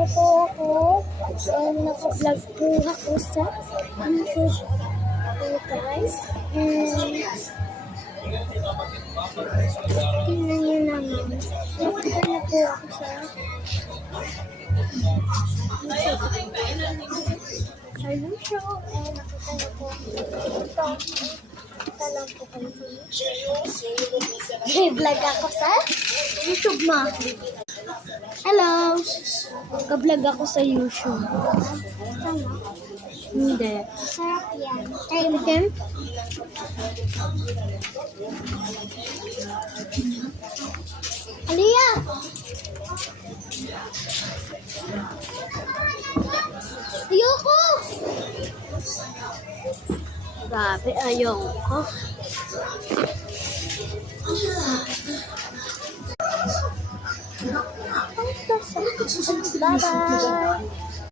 ko po ako. Naka-vlog po ako sa YouTube po guys. And tingnan nyo naman. Nakita na po ako sa YouTube. And nakita na po ako. Nakita lang po kayo. Vlog ako sa YouTube ma. Hello! Ka-vlog ako sa YouTube. Sama? Hindi. Sarap yan. Try mo din? Aliyah! Ayoko! Sabi, ayoko. Bye-bye!